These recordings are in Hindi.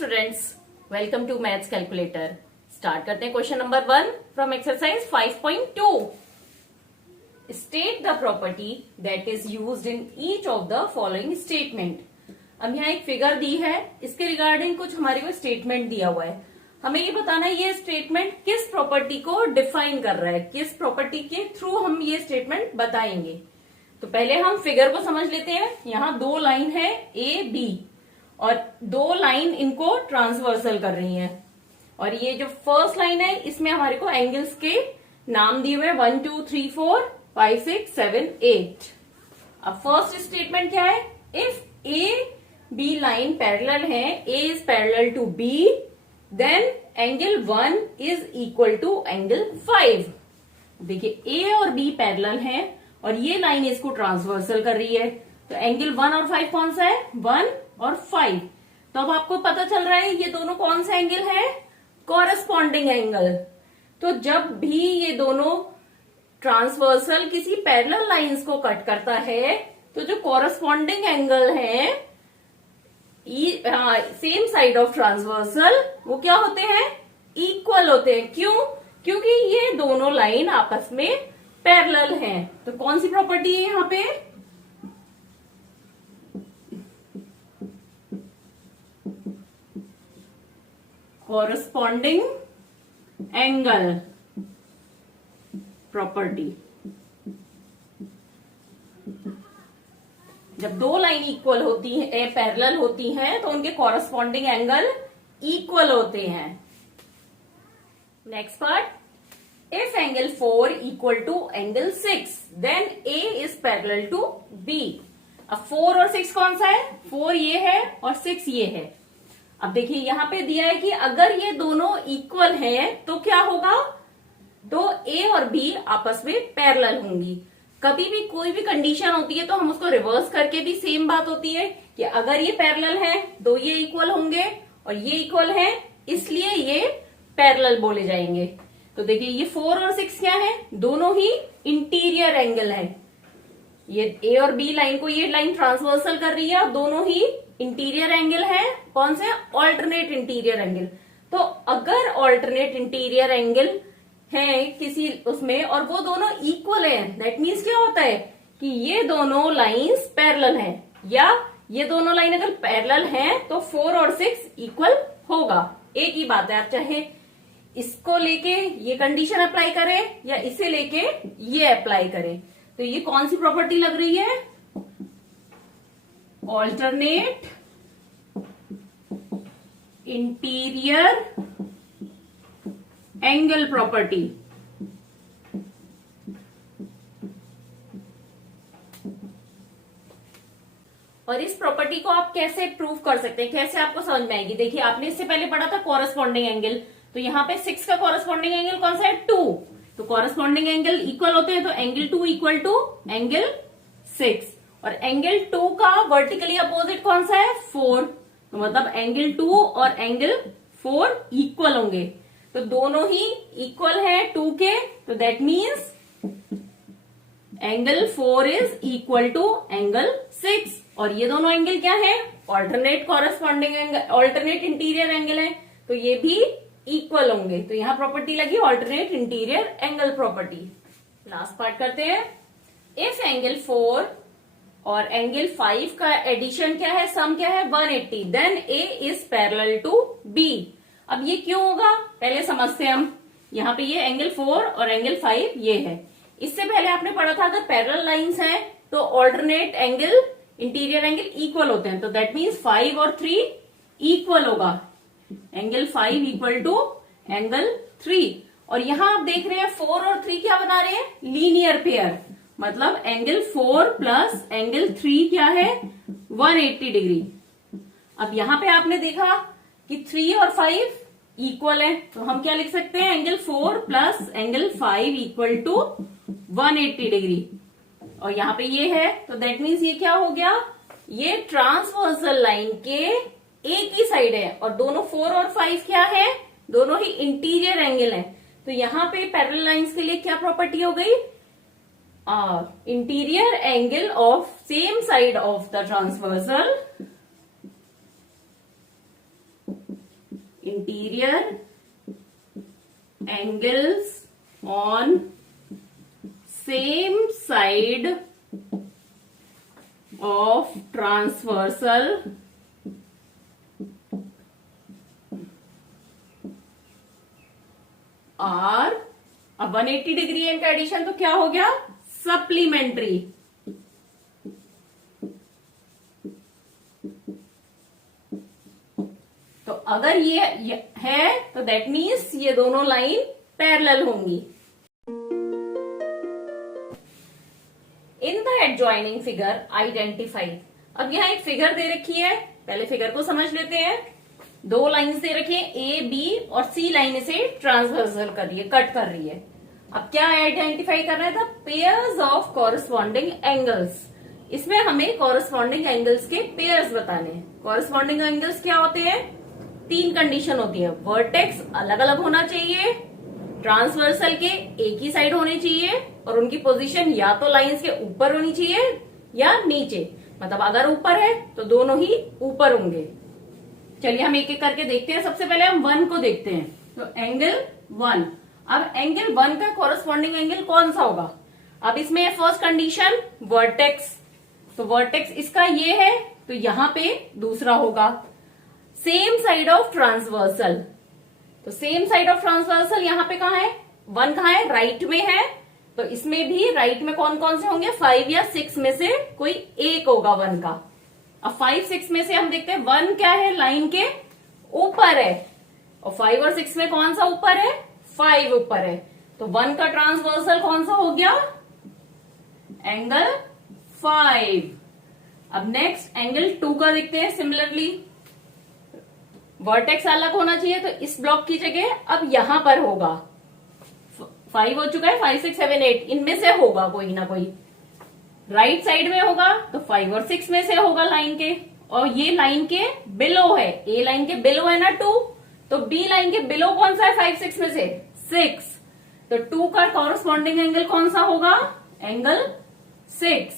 Students, welcome to maths calculator. Start करते हैं question number 1 from exercise 5.2। State the property that is used in each of the following statement. अब यहाँ एक फिगर दी है, इसके रिगार्डिंग कुछ हमारे को स्टेटमेंट दिया हुआ है। हमें ये बताना है ये स्टेटमेंट किस प्रॉपर्टी को डिफाइन कर रहा है, किस प्रॉपर्टी के थ्रू हम ये स्टेटमेंट बताएंगे। तो पहले हम फिगर को समझ लेते हैं। यहाँ दो लाइन है ए बी और दो लाइन इनको ट्रांसवर्सल कर रही हैं। और ये जो फर्स्ट लाइन है इसमें हमारे को एंगल्स के नाम दिए हुए 1 2 3 4 5 6 7 8। अब फर्स्ट स्टेटमेंट क्या है? If A B line parallel है, A is parallel to B, then angle 1 is equal to angle 5। देखिए ए और बी पैरेलल हैं और ये लाइन इसको ट्रांसवर्सल कर रही है, तो एंगल 1 और 5 कौन सा है? 1 और 5। तो अब आपको पता चल रहा है ये दोनों कौन सा एंगल है? Corresponding angle. तो जब भी ये दोनों ट्रांसवर्सल किसी पैरेलल लाइंस को कट करता है तो जो कॉरेस्पॉन्डिंग एंगल है सेम साइड ऑफ ट्रांसवर्सल वो क्या होते हैं? इक्वल होते हैं। क्यों? क्योंकि ये दोनों लाइन आपस में पैरेलल हैं। तो कौन सी प्रॉपर्टी है यहाँ पे? Corresponding angle property. जब दो लाइन इक्वल होती है, पैरेलल होती हैं, तो उनके कॉरेस्पॉन्डिंग एंगल इक्वल होते हैं। Next part, if angle 4 equal to angle 6 then A is parallel to B. अब 4 और 6 कौन सा है? 4 ये है और 6 ये है। अब देखिए यहां पे दिया है कि अगर ये दोनों इक्वल हैं तो क्या होगा? तो ए और बी आपस में पैरेलल होंगी। कभी भी कोई भी कंडीशन होती है तो हम उसको रिवर्स करके भी सेम बात होती है कि अगर ये पैरेलल हैं तो ये इक्वल होंगे और ये इक्वल हैं इसलिए ये पैरेलल बोले जाएंगे। तो देखिए ये 4 और 6 क्या है? दोनों ही इंटीरियर एंगल है। ये ए और बी लाइन को ये लाइन ट्रांसवर्सल कर रही है और दोनों ही इंटीरियर एंगल है। कौन से? Alternate interior angle. तो अगर ऑल्टरनेट इंटीरियर एंगल है किसी उसमें और वो दोनों इक्वल हैं, दैट मीन्स क्या होता है कि ये दोनों लाइंस पैरेलल हैं, या ये दोनों लाइन अगर पैरेलल हैं तो 4 और 6 इक्वल होगा। एक ही बात है, आप चाहे इसको लेके ये कंडीशन अप्लाई करें या इसे लेके ये अप्लाई करें। तो ये कौन सी प्रॉपर्टी लग रही है? Alternate interior angle property. और इस प्रॉपर्टी को आप कैसे प्रूव कर सकते हैं, कैसे आपको समझ में आएगी? देखिए आपने इससे पहले पढ़ा था कॉरेस्पॉन्डिंग एंगल, तो यहाँ पे 6 का कॉरेस्पॉन्डिंग एंगल कौन सा है? 2। तो कॉरेस्पॉन्डिंग एंगल इक्वल होते हैं, तो एंगल 2 इक्वल टू एंगल 6 और एंगल 2 का वर्टिकली अपोजिट कौन सा है? 4। तो मतलब एंगल 2 और एंगल 4 इक्वल होंगे। तो दोनों ही इक्वल है 2 के, तो that means angle 4 is equal to angle 6। और ये दोनों एंगल क्या है? Alternate corresponding angle, alternate interior angle है, तो ये भी इक्वल होंगे। तो यहां प्रॉपर्टी लगी alternate interior angle property. Last part करते हैं। इफ एंगल 4 और एंगल 5 का एडिशन क्या है? सम क्या है? 180, then A is parallel to B. अब ये क्यों होगा पहले समझते हैं हम। यहाँ पे ये एंगल 4 और एंगल 5 ये है। इससे पहले आपने पढ़ा था अगर पैरेलल लाइंस हैं तो alternate angle interior angle equal होते हैं, तो दैट मीन्स 5 और 3 इक्वल होगा। Angle 5 equal to angle 3। और यहां आप देख रहे हैं 4 और 3 क्या बना रहे हैं? Linear pair. मतलब एंगल 4 प्लस एंगल 3 क्या है? 180 डिग्री। अब यहां पे आपने देखा कि 3 और 5 इक्वल है, तो हम क्या लिख सकते हैं? Angle 4 plus angle 5 equal to 180 degree. और यहाँ पे ये है, तो दैट मीन्स ये क्या हो गया? ये ट्रांसवर्सल लाइन के एक ही साइड है और दोनों 4 और 5 क्या है? दोनों ही इंटीरियर एंगल है। तो यहाँ पे पैरेलल लाइंस के लिए क्या प्रॉपर्टी हो गई? Interior angle of same side of the transversal interior angles on same side of transversal are. अब 180 डिग्री एंगल का एडिशन तो क्या हो गया, सप्लीमेंट्री। तो अगर ये है तो दैट मीन्स ये दोनों लाइन पैरेलल होंगी। इन द एडजॉइनिंग फिगर आइडेंटिफाई। अब यहां एक फिगर दे रखी है, पहले फिगर को समझ लेते हैं। दो लाइंस दे रखी है, ए बी और सी लाइन इसे ट्रांसवर्सल कर रही है, कट कर रही है। अब क्या आइडेंटिफाई करना है, the pairs of corresponding angles. इसमें हमें कॉरस्पॉन्डिंग एंगल्स के पेयर्स बताने हैं। कॉरस्पॉन्डिंग एंगल्स क्या होते हैं, तीन कंडीशन होती है। वर्टेक्स अलग अलग होना चाहिए, ट्रांसवर्सल के एक ही साइड होने चाहिए, और उनकी पोजीशन या तो लाइंस के ऊपर होनी चाहिए या नीचे। मतलब अगर ऊपर है तो दोनों ही ऊपर होंगे। चलिए हम एक एक करके देखते हैं। सबसे पहले हम 1 को देखते हैं। तो एंगल 1, अब एंगल 1 का कॉरस्पॉन्डिंग एंगल कौन सा होगा। अब इसमें फर्स्ट कंडीशन वर्टेक्स, तो वर्टेक्स इसका ये है तो यहां पे दूसरा होगा। सेम साइड ऑफ ट्रांसवर्सल, तो सेम साइड ऑफ ट्रांसवर्सल यहां पे कहां है, 1 कहां है, राइट में है। तो इसमें भी राइट में कौन कौन से होंगे, 5 या 6 में से कोई एक होगा 1 का। अब 5 6 में से हम देखते हैं 1 क्या है, लाइन के ऊपर है, और 5 और 6 में कौन सा ऊपर है, 5 ऊपर है। तो 1 का ट्रांसवर्सल कौन सा हो गया, एंगल 5। अब नेक्स्ट एंगल 2 का देखते हैं। सिमिलरली वर्टेक्स अलग होना चाहिए, तो इस ब्लॉक की जगह अब यहां पर होगा। 5 हो चुका है, 5 6 7 8 इनमें से होगा कोई ना कोई। राइट साइड में होगा तो 5 और 6 में से होगा लाइन के, और ये लाइन के बिलो है, ए लाइन के बिलो है ना 2, तो बी लाइन के बिलो कौन सा है 5 6 में से 6। तो 2 का कॉरस्पॉन्डिंग एंगल कौन सा होगा, एंगल 6।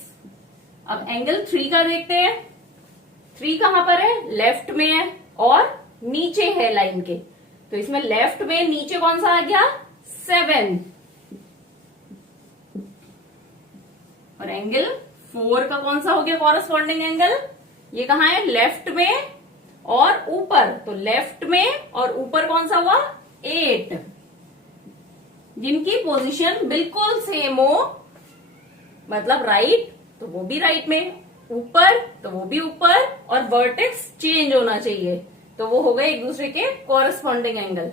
अब एंगल 3 का देखते हैं। 3 कहां पर है, लेफ्ट में है और नीचे है लाइन के, तो इसमें लेफ्ट में नीचे कौन सा आ गया, 7। और एंगल 4 का कौन सा हो गया कॉरस्पॉन्डिंग एंगल, ये कहां है, लेफ्ट में और ऊपर, तो लेफ्ट में और ऊपर कौन सा हुआ, 8। जिनकी पोजीशन बिल्कुल सेम हो, मतलब राइट तो वो भी राइट में, ऊपर तो वो भी ऊपर, और वर्टेक्स चेंज होना चाहिए, तो वो हो गए एक दूसरे के corresponding angle.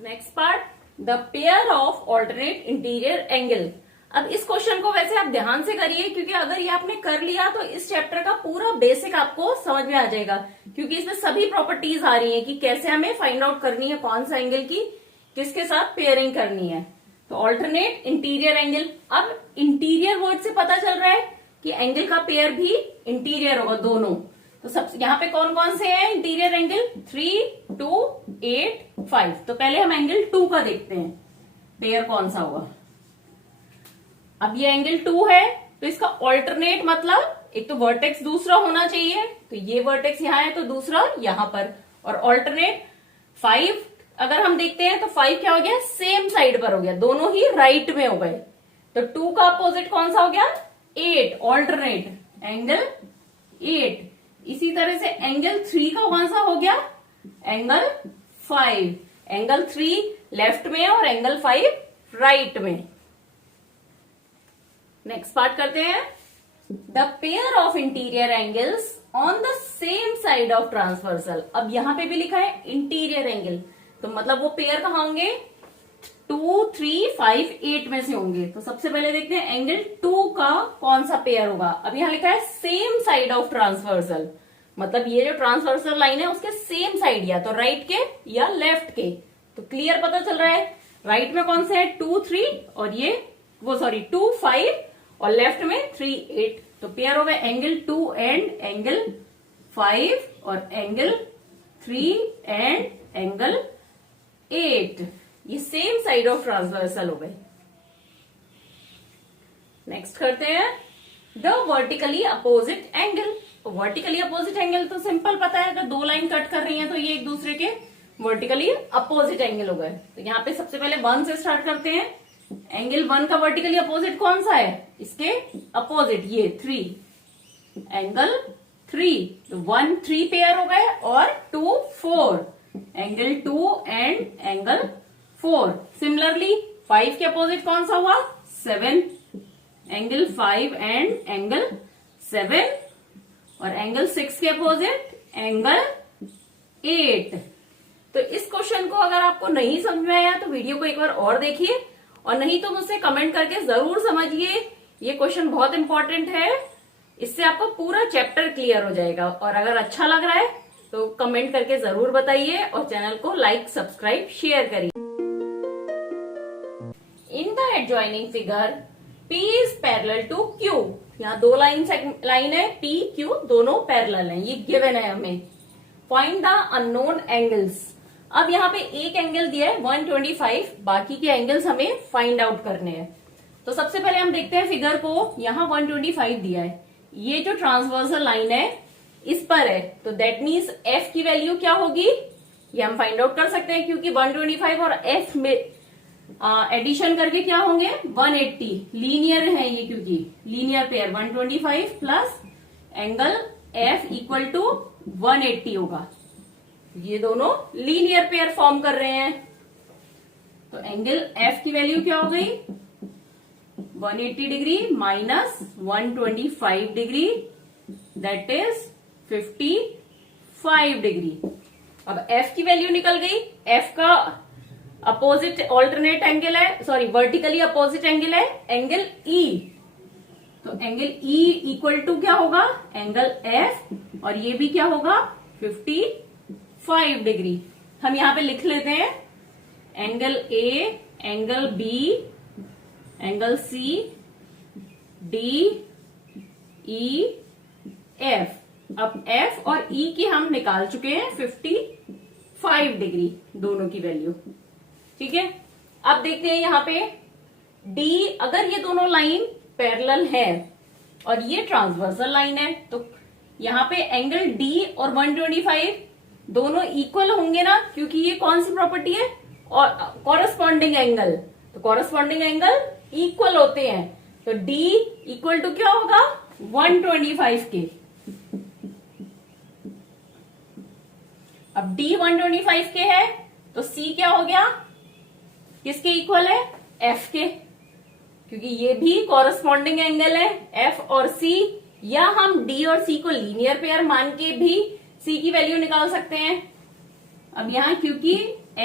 Next part, the pair of alternate interior angle. अब इस क्वेश्चन को वैसे आप ध्यान से करिए, क्योंकि अगर ये आपने कर लिया तो इस चैप्टर का पूरा बेसिक आपको समझ में आ जाएगा, क्योंकि इसमें सभी प्रॉपर्टीज आ रही हैं कि कैसे हमें फाइंड आउट करनी है कौन सा एंगल की किसके साथ पेयरिंग करनी है। तो ऑल्टरनेट इंटीरियर एंगल, अब इंटीरियर वर्ड से पता चल रहा है कि एंगल का पेयर भी इंटीरियर होगा दोनों। तो सब यहाँ पे कौन कौन से हैं इंटीरियर एंगल, 3 2 8 5। तो पहले हम एंगल 2 का देखते हैं, पेयर कौन सा होगा। अब ये एंगल 2 है, तो इसका ऑल्टरनेट मतलब एक तो वर्टेक्स दूसरा होना चाहिए, तो ये वर्टेक्स यहां है तो दूसरा यहां पर, और ऑल्टरनेट 5 अगर हम देखते हैं तो 5 क्या हो गया, सेम साइड पर हो गया, दोनों ही राइट में हो गए। तो 2 का अपोजिट कौन सा हो गया, 8, ऑल्टरनेट एंगल 8। इसी तरह से एंगल 3 का कौन सा हो गया, एंगल 5। एंगल 3 लेफ्ट में और एंगल 5 राइट में। नेक्स्ट पार्ट करते हैं, the pair of interior angles on the same side of transversal. अब यहां पे भी लिखा है इंटीरियर एंगल, तो मतलब वो पेयर कहां होंगे, 2 3 5 8 में से होंगे। तो सबसे पहले देखते हैं एंगल 2 का कौन सा पेयर होगा। अब यहां लिखा है सेम साइड ऑफ ट्रांसवर्सल, मतलब ये जो ट्रांसवर्सल लाइन है उसके सेम साइड, या तो राइट के या लेफ्ट के। तो क्लियर पता चल रहा है, राइट में कौन से है 2 3 और ये वो 2 5 और लेफ्ट में 3 8। तो पेयर हो गए एंगल 2 एंड एंगल 5 और एंगल 3 एंड एंगल 8। ये सेम साइड ऑफ ट्रांसवर्सल हो गए। नेक्स्ट करते हैं the vertically opposite angle. Vertically opposite angle तो सिंपल पता है, अगर दो लाइन कट कर रही हैं तो ये एक दूसरे के वर्टिकली अपोजिट एंगल हो गए। तो यहाँ पे सबसे पहले 1 से स्टार्ट करते हैं। एंगल 1 का वर्टिकली अपोजिट कौन सा है, इसके अपोजिट ये 3, एंगल 3, तो 1 3 पेयर हो गए और 2 4, एंगल 2 एंड एंगल 4। सिमिलरली 5 के अपोजिट कौन सा हुआ, 7, एंगल 5 एंड एंगल 7, और एंगल 6 के अपोजिट एंगल 8। तो इस क्वेश्चन को अगर आपको नहीं समझ में आया तो वीडियो को एक बार और देखिए, और नहीं तो मुझसे कमेंट करके जरूर समझिए। ये क्वेश्चन बहुत इंपॉर्टेंट है, इससे आपको पूरा चैप्टर क्लियर हो जाएगा। और अगर अच्छा लग रहा है तो कमेंट करके जरूर बताइए और चैनल को लाइक सब्सक्राइब शेयर करिए। In the adjoining figure P is parallel to Q। यहाँ दो लाइन है, P Q दोनों पैरेलल हैं, ये गिवन है हमें। Find the unknown angles. अब यहाँ पे एक एंगल दिया है 125, बाकी के एंगल्स हमें फाइंड आउट करने हैं। तो सबसे पहले हम देखते हैं फिगर को। यहाँ 125 दिया है, ये जो ट्रांसवर्सल लाइन है इस पर है, तो दैट मीन्स F की वैल्यू क्या होगी ये हम फाइंड आउट कर सकते हैं, क्योंकि 125 और F में एडिशन करके क्या होंगे 180, लीनियर है ये, क्योंकि linear pair 125 plus angle F equal to 180 होगा। ये दोनों लीनियर पेयर फॉर्म कर रहे हैं। तो एंगल F की वैल्यू क्या हो गई 180 degree minus 125 degree, that is 55 degree. अब F की वैल्यू निकल गई। F का अपोजिट ऑल्टरनेट एंगल है, सॉरी वर्टिकली अपोजिट एंगल है एंगल E। तो एंगल E इक्वल टू क्या होगा एंगल F, और ये भी क्या होगा 55 डिग्री। हम यहां पे लिख लेते हैं angle A, angle B, angle C, D, E, F। अब F और E की हम निकाल चुके हैं 55 डिग्री दोनों की वैल्यू, ठीक है। अब देखते हैं यहाँ पे D, अगर ये दोनों लाइन पैरेलल है और ये ट्रांसवर्सल लाइन है, तो यहाँ पे एंगल D और 125 दोनों इक्वल होंगे ना, क्योंकि ये कौन सी प्रॉपर्टी है और कॉरेस्पॉन्डिंग एंगल, तो कॉरेस्पॉन्डिंग एंगल इक्वल होते हैं। तो D इक्वल टू क्या होगा 125 के। अब D 125 के है तो C क्या हो गया, किसके इक्वल है F के, क्योंकि ये भी कॉरेस्पॉन्डिंग एंगल है F और C, या हम D और C को लीनियर पेयर मान के भी C की वैल्यू निकाल सकते हैं। अब यहां क्योंकि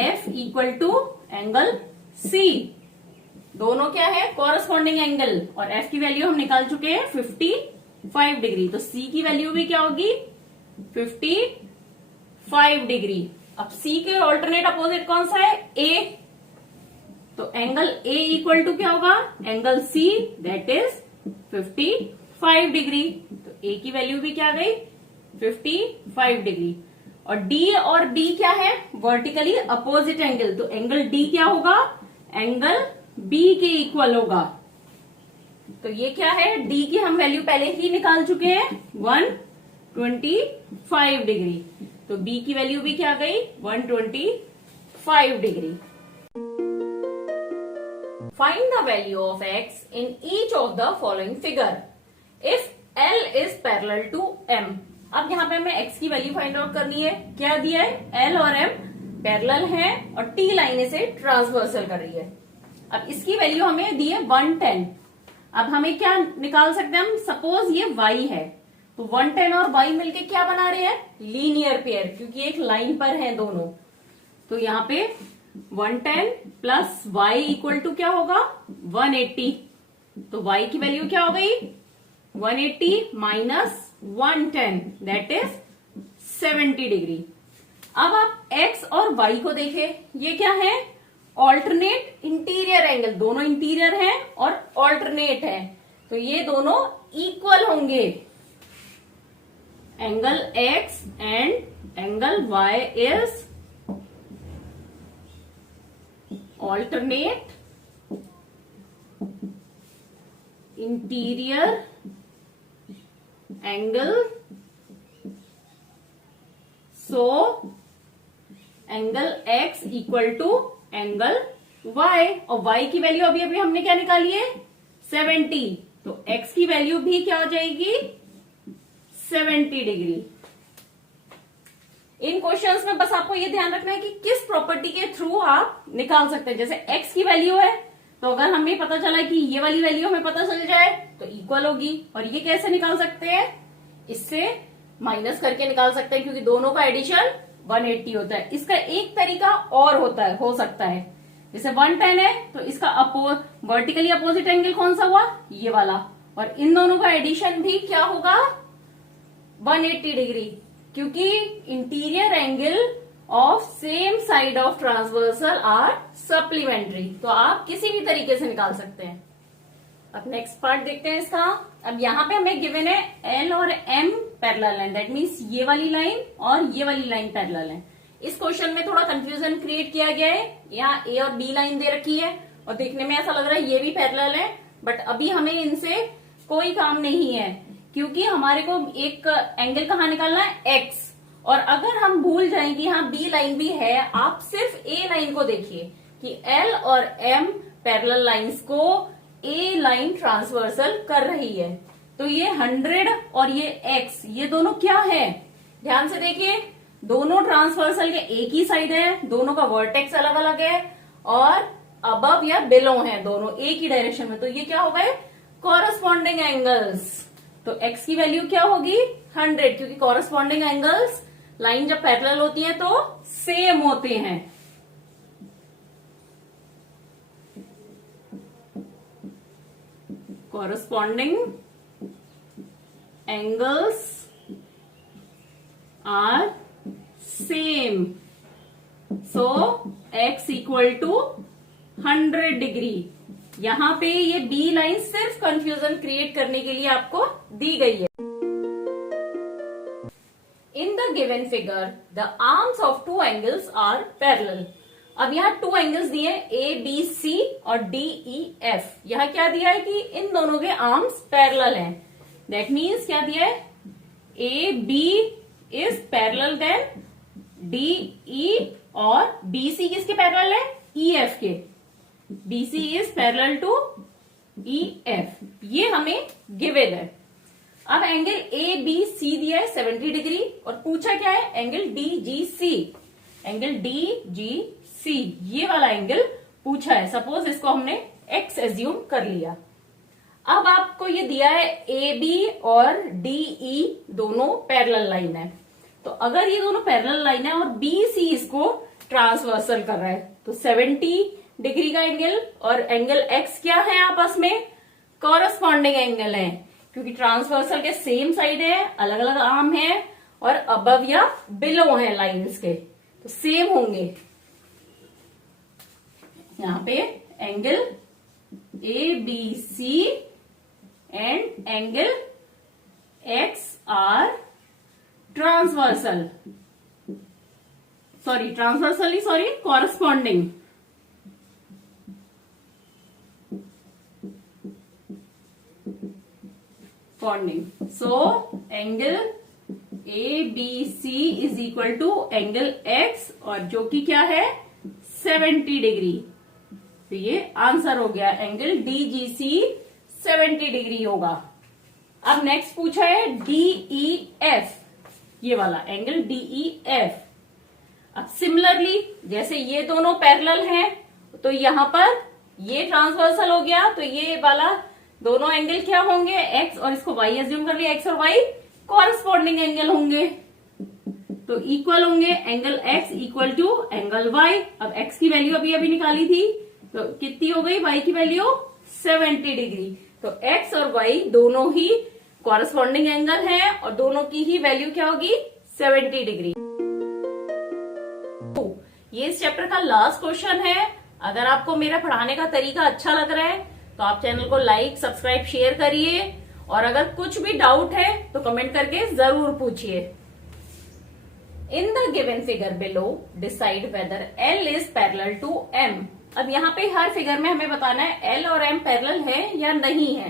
F equal to angle C, दोनों क्या है कॉरेस्पॉन्डिंग एंगल, और F की वैल्यू हम निकाल चुके हैं 55 डिग्री, तो C की वैल्यू भी क्या होगी 55 डिग्री। अब C के ऑल्टरनेट अपोजिट कौन सा है A, तो एंगल A इक्वल टू क्या होगा angle C, that is 55 degree. तो A की वैल्यू भी क्या गई 55 डिग्री। और D और D क्या है वर्टिकली अपोजिट एंगल, तो एंगल D क्या होगा एंगल B के इक्वल होगा। तो ये क्या है D की हम वैल्यू पहले ही निकाल चुके हैं 125 डिग्री, तो B की वैल्यू भी क्या गई 125 degree. Find the value of x in each of the following figure if L is parallel to M। अब यहाँ पे हमें x की वैल्यू फाइंड आउट करनी है। क्या दिया है L और M पैरेलल हैं और T लाइन इसे ट्रांसवर्सल कर रही है। अब इसकी वैल्यू हमें दी है 110। अब हमें क्या निकाल सकते हैं हम, सपोज ये y है, तो 110 और y मिलके क्या बना रहे हैं लीनियर पेयर, क्योंकि एक लाइन पर है दोनों। तो यहाँ पे 110 प्लस y इक्वल टू क्या होगा 180, तो y की वैल्यू क्या हो गई 180 माइनस 110, दैट इज 70 डिग्री। अब आप x और y को देखें, ये क्या है ऑल्टरनेट इंटीरियर एंगल, दोनों इंटीरियर हैं और ऑल्टरनेट है, तो ये दोनों इक्वल होंगे। Angle x and angle y is alternate interior angle so angle x equal to angle y, और y की वैल्यू अभी अभी हमने क्या निकाली है 70, तो x की वैल्यू भी क्या हो जाएगी 70 डिग्री। इन क्वेश्चंस में बस आपको ये ध्यान रखना है कि किस प्रॉपर्टी के थ्रू आप निकाल सकते हैं। जैसे x की वैल्यू है, तो अगर हमें पता चला कि ये वाली वैल्यू हमें पता चल जाए तो इक्वल होगी, और ये कैसे निकाल सकते हैं, इससे माइनस करके निकाल सकते हैं, क्योंकि दोनों का एडिशन 180 होता है। इसका एक तरीका और होता है, हो सकता है, जैसे 110 है तो इसका वर्टिकली अपोजिट एंगल कौन सा हुआ, ये वाला, और इन दोनों का एडिशन भी क्या होगा 180 डिग्री, क्योंकि interior angle of same side of transversal are supplementary. तो आप किसी भी तरीके से निकाल सकते हैं। अब नेक्स्ट पार्ट देखते हैं इसका। अब यहाँ पे हमें गिवन है L और M पैरेलल है, दैट मीन्स ये वाली लाइन और ये वाली लाइन पैरेलल है। इस क्वेश्चन में थोड़ा कंफ्यूजन क्रिएट किया गया है। यहाँ A और B लाइन दे रखी है और देखने में ऐसा लग रहा है ये भी पैरेलल है, बट अभी हमें इनसे कोई काम नहीं है, क्योंकि हमारे को एक एंगल कहाँ निकालना है x, और अगर हम भूल जाएं कि यहाँ B लाइन भी है, आप सिर्फ A लाइन को देखिए कि L और M पैरेलल लाइंस को A लाइन ट्रांसवर्सल कर रही है। तो ये 100 और ये x, ये दोनों क्या है, ध्यान से देखिए, दोनों ट्रांसवर्सल के एक ही साइड है, दोनों का वर्टेक्स अलग अलग है और अबव या बिलो है, दोनों एक ही डायरेक्शन में। तो ये क्या हो गए कॉरस्पॉन्डिंग एंगल्स। तो x की वैल्यू क्या होगी 100, क्योंकि कॉरस्पॉन्डिंग एंगल्स लाइन जब पैरेलल होती है तो सेम होते हैं। Corresponding angles are same, so x equal to 100 degree. यहां पे ये B लाइन सिर्फ कंफ्यूजन क्रिएट करने के लिए आपको दी गई है। In the given figure the arms of two angles are parallel. अब यहाँ टू एंगल्स दिए ABC और DEF। यहाँ क्या दिया है कि इन दोनों के आर्म्स पैरेलल हैं, दैट मीन्स क्या दिया है AB is parallel then DE, और BC किसके पैरेलल है EF के, BC is parallel to EF, ये हमें गिवन है। अब एंगल ABC दिया है 70 डिग्री, और पूछा क्या है एंगल DGC। एंगल DGC ये वाला एंगल पूछा है, सपोज इसको हमने x एज्यूम कर लिया। अब आपको ये दिया है AB और DE दोनों पैरेलल लाइन है, तो अगर ये दोनों पैरेलल लाइन है और BC इसको ट्रांसवर्सल कर रहा है, तो 70 डिग्री का एंगल और एंगल x क्या है आपस में कॉरस्पॉन्डिंग एंगल है, क्योंकि ट्रांसवर्सल के सेम साइड है, अलग अलग आर्म है और अबव या बिलो है लाइंस के, तो सेम होंगे। यहां पे angle ABC and angle x are transversal, corresponding. So angle ABC is equal to angle x, और जो कि क्या है 70 डिग्री। तो ये आंसर हो गया, एंगल DGC 70 डिग्री होगा। अब नेक्स्ट पूछा है DEF, ये वाला एंगल DEF। अब सिमिलरली जैसे ये दोनों पैरेलल हैं, तो यहां पर ये ट्रांसवर्सल हो गया, तो ये वाला दोनों एंगल क्या होंगे x, और इसको y एज्यूम कर लिया, x और y कॉरस्पॉन्डिंग एंगल होंगे, तो इक्वल होंगे। Angle x equal to angle y। अब x की वैल्यू अभी अभी निकाली थी, तो कितनी हो गई y की वैल्यू 70 डिग्री। तो x और y दोनों ही कॉरस्पॉन्डिंग एंगल हैं और दोनों की ही वैल्यू क्या होगी 70 डिग्री। ये इस चैप्टर का लास्ट क्वेश्चन है। अगर आपको मेरा पढ़ाने का तरीका अच्छा लग रहा है तो आप चैनल को लाइक, सब्सक्राइब, शेयर करिए, और अगर कुछ भी डाउट है तो कमेंट करके जरूर पूछिए। In the given figure below decide whether L is parallel to M। अब यहाँ पे हर फिगर में हमें बताना है L और M पैरेलल है या नहीं है।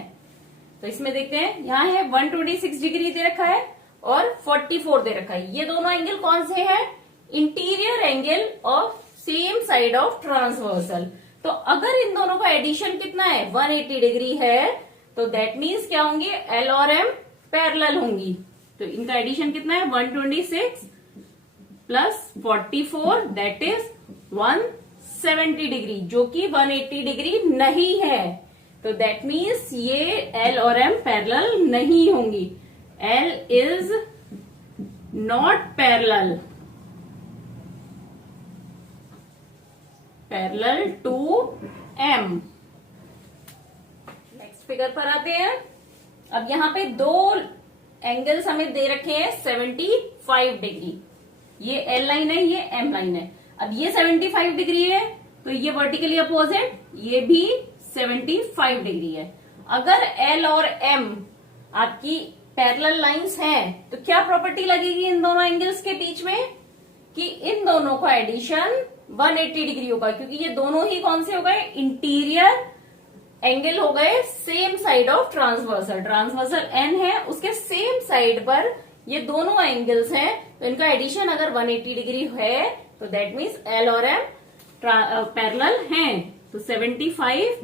तो इसमें देखते हैं, यहाँ है 126 डिग्री दे रखा है और 44 दे रखा है। ये दोनों एंगल कौन से हैं? Interior angle of same side of transversal. तो अगर इन दोनों का एडिशन कितना है? 180 डिग्री है, तो दैट मीन्स क्या होंगे? एल और एम पैरेलल होंगी। तो इनका एडिशन कितना है? 126 प्लस 44 दैट इज 170 डिग्री, जो कि 180 डिग्री नहीं है। तो दैट मीन्स ये एल और एम पैरेलल नहीं होंगी। L is not parallel to M. Next figure पर आते हैं। अब यहाँ पे दो एंगल्स हमें दे रखे हैं 75 डिग्री। ये एल लाइन है, ये एम लाइन है। अब ये 75 डिग्री है, तो ये वर्टिकली अपोजिट, ये भी 75 डिग्री है। अगर एल और एम आपकी पैरेलल लाइंस हैं, तो क्या प्रॉपर्टी लगेगी इन दोनों एंगल्स के बीच में? कि इन दोनों का एडिशन 180 डिग्री होगा, क्योंकि ये दोनों ही कौन से हो गए? इंटीरियर एंगल हो गए same side of transversal. Transversal N है, उसके सेम साइड पर ये दोनों एंगल्स हैं, तो इनका एडिशन अगर 180 डिग्री है, तो दैट मीन्स एल और एम पैरेलल हैं। तो 75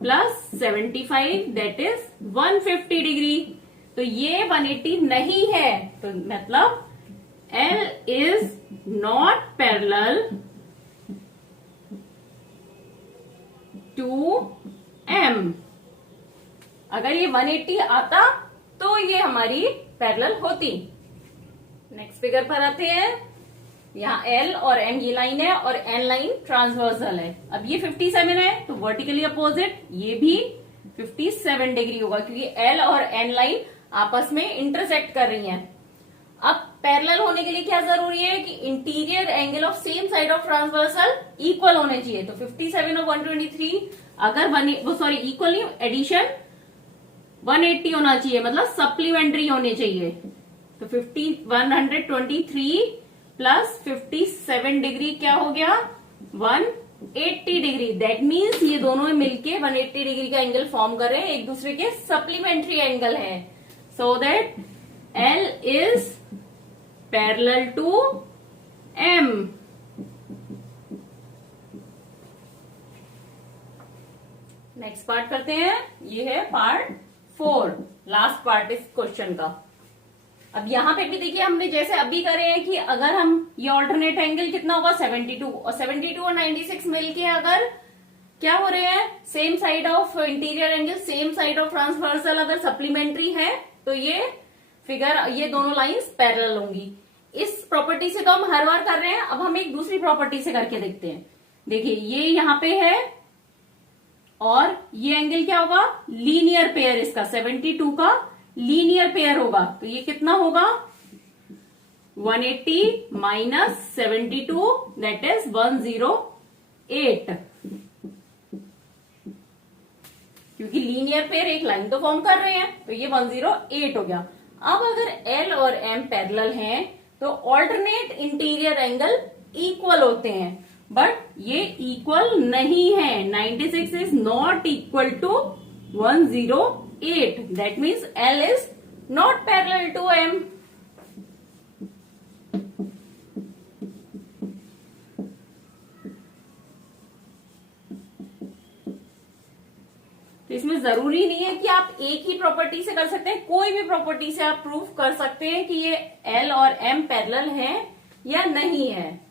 प्लस 75 दैट इज 150 डिग्री। तो ये 180 नहीं है, तो मतलब L is not parallel to M. अगर ये 180 आता तो ये हमारी पैरेलल होती। नेक्स्ट फिगर पर आते हैं। यहाँ एल और एम ये लाइन है और एन लाइन ट्रांसवर्सल है। अब ये 57 है, तो वर्टिकली अपोजिट ये भी 57 डिग्री होगा, क्योंकि एल और एन लाइन आपस में इंटरसेक्ट कर रही हैं। अब पैरेलल होने के लिए क्या जरूरी है? कि interior angle of same side of transversal equal होने चाहिए। तो 57 और 123 अगर इक्वल नहीं, एडिशन 180 होना चाहिए, मतलब सप्लीमेंट्री होने चाहिए। तो 123 प्लस 57 डिग्री क्या हो गया? 180 डिग्री। दैट मीन्स ये दोनों मिलके 180 डिग्री का एंगल फॉर्म कर रहे हैं, एक दूसरे के सप्लीमेंट्री एंगल है। So that L is parallel to M. Next part करते हैं। ये है पार्ट 4, लास्ट पार्ट इस क्वेश्चन का। अब यहां पे भी देखिए, हमने जैसे अभी करे हैं कि अगर हम ये ऑल्टरनेट एंगल कितना होगा? 72 और 72 और 96 मिलके अगर क्या हो रहे हैं? Same side of interior angle, same side of transversal अगर सप्लीमेंट्री है, तो ये फिगर, ये दोनों लाइंस पैरेलल होंगी। इस प्रॉपर्टी से तो हम हर बार कर रहे हैं, अब हम एक दूसरी प्रॉपर्टी से करके देखते हैं। देखिए ये यहां पे है और ये एंगल क्या होगा? लीनियर पेयर इसका, 72 का लीनियर पेयर होगा। तो ये कितना होगा? 180 माइनस 72 दैट इज 108, क्योंकि लीनियर पेयर एक लाइन तो फॉर्म कर रहे हैं, तो ये 108 हो गया। अब अगर एल और एम पैरेलल हैं, तो ऑल्टरनेट इंटीरियर एंगल इक्वल होते हैं, बट ये इक्वल नहीं है। 96 is not equal to 108, that means L is not parallel to M. तो इसमें जरूरी नहीं है कि आप एक ही प्रॉपर्टी से कर सकते हैं, कोई भी प्रॉपर्टी से आप प्रूफ कर सकते हैं कि ये एल और एम पैरेलल हैं या नहीं है।